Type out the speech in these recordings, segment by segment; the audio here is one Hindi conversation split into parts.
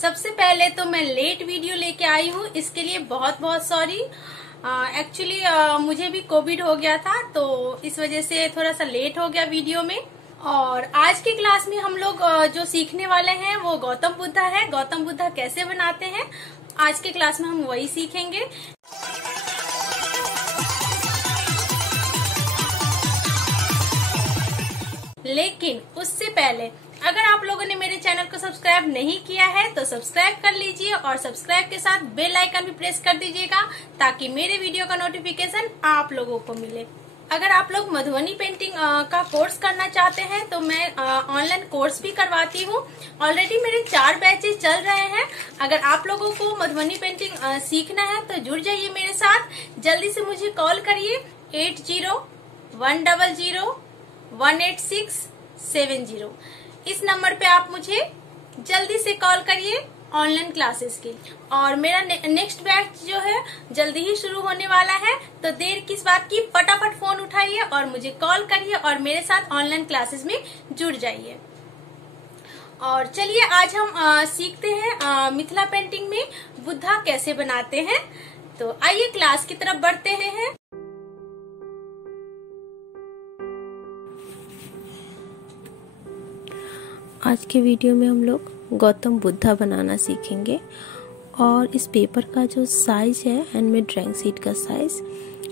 सबसे पहले तो मैं लेट वीडियो लेके आई हूँ, इसके लिए बहुत बहुत सॉरी। एक्चुअली मुझे भी कोविड हो गया था, तो इस वजह से थोड़ा सा लेट हो गया वीडियो में। और आज की क्लास में हम लोग जो सीखने वाले हैं वो गौतम बुद्धा है। गौतम बुद्धा कैसे बनाते हैं, आज के क्लास में हम वही सीखेंगे। लेकिन उससे पहले अगर आप लोगों ने मेरे चैनल को सब्सक्राइब नहीं किया है तो सब्सक्राइब कर लीजिए और सब्सक्राइब के साथ बेल आइकन भी प्रेस कर दीजिएगा ताकि मेरे वीडियो का नोटिफिकेशन आप लोगों को मिले। अगर आप लोग मधुबनी पेंटिंग का कोर्स करना चाहते हैं तो मैं ऑनलाइन कोर्स भी करवाती हूँ। ऑलरेडी मेरे 4 बैचेस चल रहे हैं। अगर आप लोगों को मधुबनी पेंटिंग सीखना है तो जुड़ जाइए मेरे साथ। जल्दी से मुझे कॉल करिए 80-100-18670। इस नंबर पे आप मुझे जल्दी से कॉल करिए ऑनलाइन क्लासेस की। और मेरा नेक्स्ट बैच जो है जल्दी ही शुरू होने वाला है, तो देर किस बात की, फटाफट फोन उठाइए और मुझे कॉल करिए और मेरे साथ ऑनलाइन क्लासेस में जुड़ जाइए। और चलिए आज हम सीखते हैं मिथिला पेंटिंग में बुद्धा कैसे बनाते हैं। तो आइए क्लास की तरफ बढ़ते हैं। आज के वीडियो में हम लोग गौतम बुद्धा बनाना सीखेंगे। और इस पेपर का जो साइज है, हैंडमेड ड्राइंग शीट का साइज,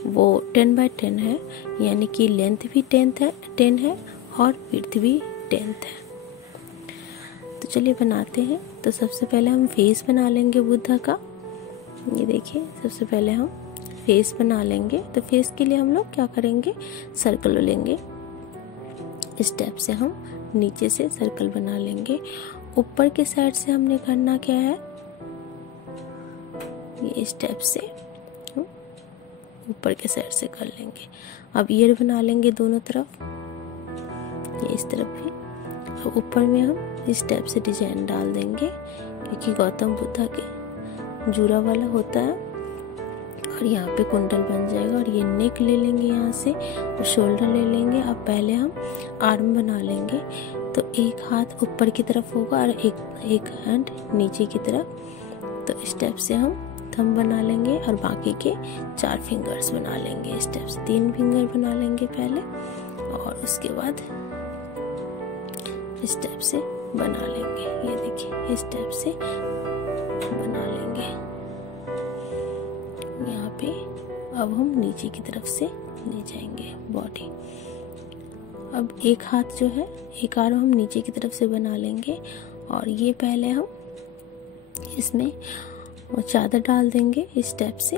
वो 10x10 है, यानी कि लेंथ भी 10 है और विड्थ भी 10 है। तो चलिए बनाते हैं। तो सबसे पहले हम फेस बना लेंगे बुद्धा का। ये देखिए, सबसे पहले हम फेस बना लेंगे। तो फेस के लिए हम लोग क्या करेंगे, सर्कल लेंगे। इस स्टेप से हम नीचे से सर्कल बना लेंगे। ऊपर के साइड से हमने करना क्या है, ये स्टेप से हम ऊपर के साइड से कर लेंगे। अब ईयर बना लेंगे दोनों तरफ, ये इस तरफ भी। अब ऊपर में हम इस स्टेप से डिजाइन डाल देंगे, क्योंकि गौतम बुद्धा के जूरा वाला होता है। और यहाँ पे कुंडल बन जाएगा। और ये नेक ले लेंगे यहाँ से और शोल्डर ले लेंगे। अब पहले हम आर्म बना लेंगे। तो एक हाथ ऊपर की तरफ होगा और एक हैंड नीचे की तरफ। तो इस स्टेप से हम थंब बना लेंगे और बाकी के 4 फिंगर्स बना लेंगे। इस स्टेप से 3 फिंगर बना लेंगे पहले, और उसके बाद इस स्टेप से बना लेंगे। ये देखिए, इस स्टेप से बना लेंगे यहाँ पे। अब हम नीचे की तरफ से ले जाएंगे बॉडी। अब एक हाथ जो है, एक आर्म हम नीचे की तरफ से बना लेंगे। और ये पहले हम इसमें चादर डाल देंगे। इस स्टेप से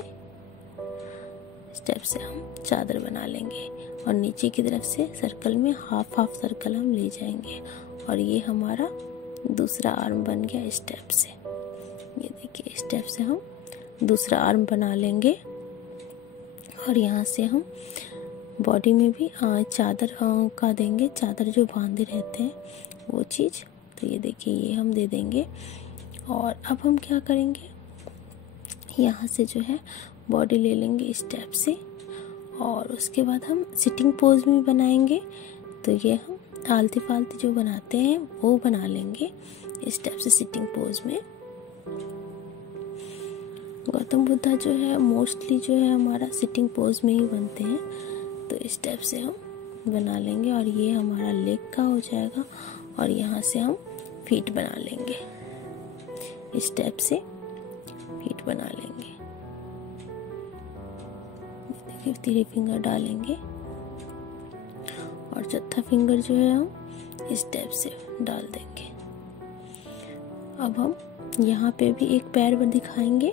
हम चादर बना लेंगे और नीचे की तरफ से सर्कल में हाफ सर्कल हम ले जाएंगे। और ये हमारा दूसरा आर्म बन गया इस स्टेप से। ये देखिए, इस स्टेप से हम दूसरा आर्म बना लेंगे। और यहाँ से हम बॉडी में भी चादर का देंगे, चादर जो बांधे रहते हैं वो चीज़। तो ये देखिए, ये हम दे देंगे। और अब हम क्या करेंगे, यहाँ से जो है बॉडी ले लेंगे इस स्टेप से। और उसके बाद हम सिटिंग पोज में बनाएंगे। तो ये हम आलती फालती जो बनाते हैं वो बना लेंगे इस स्टेप से सिटिंग पोज में। गौतम बुद्धा जो है मोस्टली जो है हमारा सिटिंग पोज में ही बनते हैं। तो इस स्टेप से हम बना लेंगे। और ये हमारा लेग का हो जाएगा। और यहाँ से हम फीट बना लेंगे, इस स्टेप से फीट बना लेंगे। देखिए, 3 फिंगर डालेंगे और चौथा फिंगर जो है हम इस स्टेप से डाल देंगे। अब हम यहाँ पे भी एक पैर दिखाएंगे,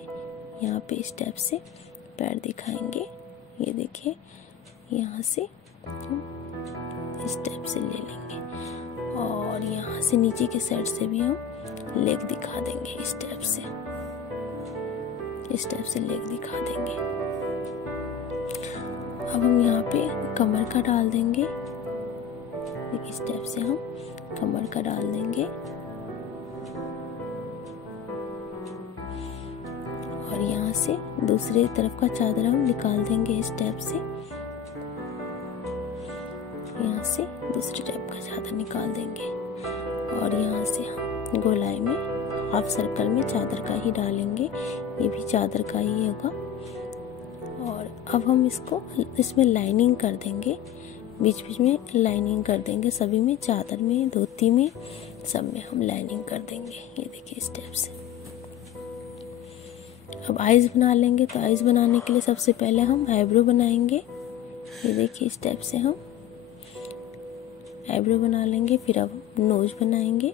यहाँ पे स्टेप से पैर दिखाएंगे। ये देखिए, यहाँ से हम स्टेप से ले लेंगे। और यहाँ से नीचे के साइड से भी हम लेग दिखा देंगे इस स्टेप से लेग दिखा देंगे। अब हम यहाँ पे कमर का डाल देंगे। इस स्टेप से हम कमर का डाल देंगे। और यहाँ से दूसरे तरफ का चादर हम निकाल देंगे इस स्टेप से। यहाँ से दूसरे टाइप का चादर निकाल देंगे। और यहाँ से हम गोलाई में हाफ सर्कल में चादर का ही डालेंगे, ये भी चादर का ही होगा। और अब हम इसमें लाइनिंग कर देंगे, बीच बीच में लाइनिंग कर देंगे, सभी में, चादर में, धोती में, सब में हम लाइनिंग कर देंगे। ये देखिए स्टेप से। अब आईज बना लेंगे। तो आईज बनाने के लिए सबसे पहले हम आईब्रो बनाएंगे। ये देखिए स्टेप से हम आईब्रो बना लेंगे। फिर अब नोज बनाएंगे,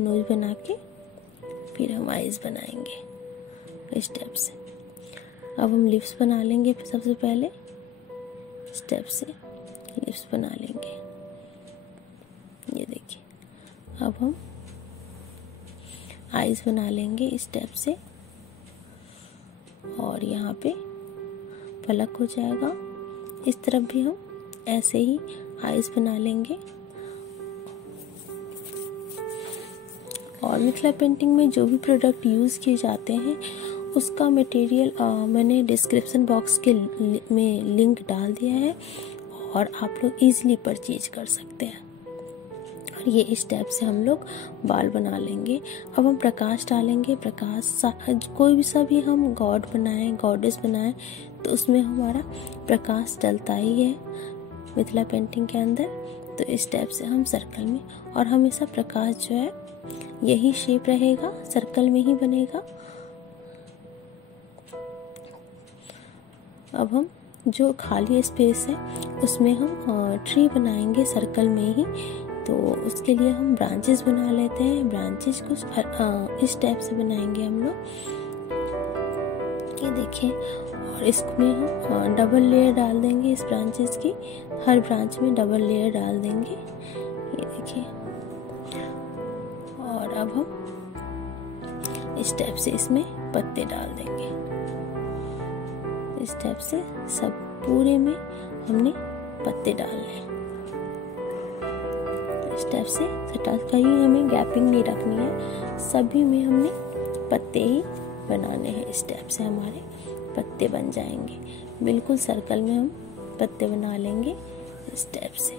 नोज बना के फिर हम आईज बनाएंगे स्टेप से। अब हम लिप्स बना लेंगे। फिर सबसे पहले स्टेप से लिप्स बना लेंगे। ये देखिए। अब हम आईज बना लेंगे स्टेप से, और यहाँ पे पलक हो जाएगा। इस तरफ भी हम ऐसे ही आईज बना लेंगे। और मिथिला पेंटिंग में जो भी प्रोडक्ट यूज़ किए जाते हैं उसका मटेरियल मैंने डिस्क्रिप्शन बॉक्स में लिंक डाल दिया है, और आप लोग इजीली परचेज कर सकते हैं। और ये स्टेप से हम लोग बाल बना लेंगे। अब हम प्रकाश डालेंगे। प्रकाश कोई भी सा भी हम गॉड बनाएं, गॉडेस बनाएं, तो उसमें हमारा प्रकाश डलता ही है मिथिला पेंटिंग के अंदर। तो इस स्टेप से हम सर्कल में, और हमेशा प्रकाश जो है यही शेप रहेगा, सर्कल में ही बनेगा। अब हम जो खाली स्पेस है उसमें हम ट्री बनाएंगे सर्कल में ही। तो उसके लिए हम ब्रांचेस बना लेते हैं। ब्रांचेस कुछ इस टाइप से बनाएंगे हम लोग। ये देखिए। और इसमें हम डबल लेयर डाल देंगे इस ब्रांचेस की, हर ब्रांच में डबल लेयर डाल देंगे। ये देखिए। और अब हम इस टाइप से इसमें पत्ते डाल देंगे। इस टाइप से सब पूरे में हमने पत्ते डालने। इस टाइप से कहीं हमें गैपिंग नहीं रखनी है, सभी में हमने पत्ते ही बनाने हैं। इस टाइप से हमारे पत्ते बन जाएंगे। बिल्कुल सर्कल में हम पत्ते बना लेंगे इस टाइप से।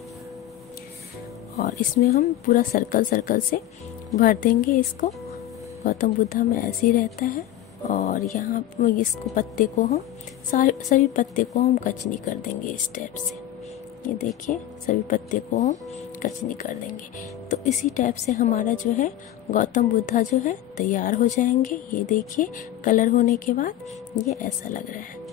और इसमें हम पूरा सर्कल से भर देंगे इसको। गौतम बुद्धा में ऐसे ही रहता है। और यहाँ इसको पत्ते को हम सभी पत्ते को हम कचनी कर देंगे इस टाइप से। ये देखिए, सभी पत्ते को हम कचनी कर देंगे। तो इसी टाइप से हमारा जो है गौतम बुद्धा जो है तैयार हो जाएंगे। ये देखिए, कलर होने के बाद ये ऐसा लग रहा है।